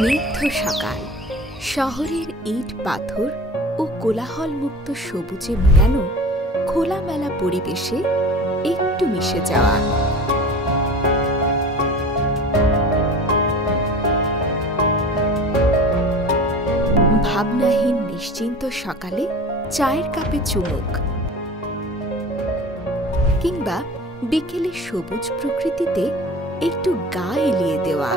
স্নিগ্ধ সকাল, শহরের ইট পাথর ও কোলাহলমুক্ত সবুজে মোড়ানো খোলামেলা পরিবেশে একটু মিশে যাওয়া। ভাবনাহীন নিশ্চিন্ত সকালে চায়ের কাপে চুমুক, কিংবা বিকেলে সবুজ প্রকৃতিতে একটু গা এলিয়ে দেওয়া।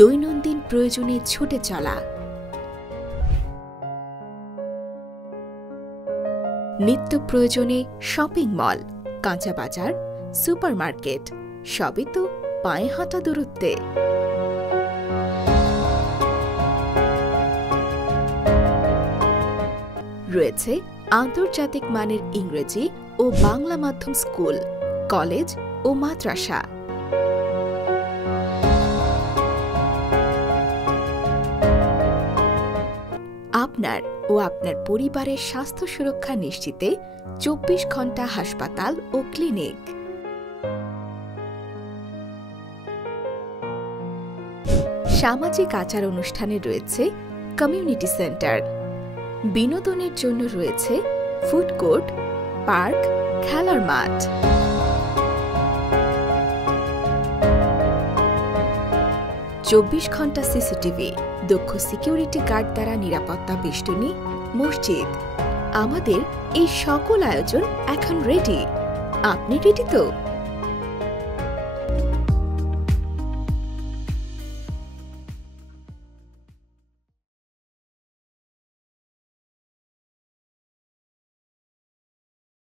দৈনন্দিন প্রয়োজনে ছুটে চলা, নিত্য প্রয়োজনে শপিং মল, কাঁচা বাজার, সুপারমার্কেট, সবই তো পায়ে হাঁটা দূরত্বে। রয়েছে আন্তর্জাতিক মানের ইংরেজি ও বাংলা মাধ্যম স্কুল, কলেজ ও মাদ্রাসা। আপনার ও আপনার পরিবারের স্বাস্থ্য সুরক্ষা নিশ্চিতে ২৪ ঘণ্টা হাসপাতাল ও ক্লিনিক। সামাজিক আচার অনুষ্ঠানে রয়েছে কমিউনিটি সেন্টার। বিনোদনের জন্য রয়েছে ফুড কোর্ট, পার্ক, খেলার মাঠ। ২৪ ঘণ্টা সিসিটিভি, দক্ষ সিকিউরিটি গার্ড দ্বারা নিরাপত্তা বেষ্টনী, মসজিদ। আমাদের এই সকল আয়োজন এখন রেডি। আপনি রেডি তো?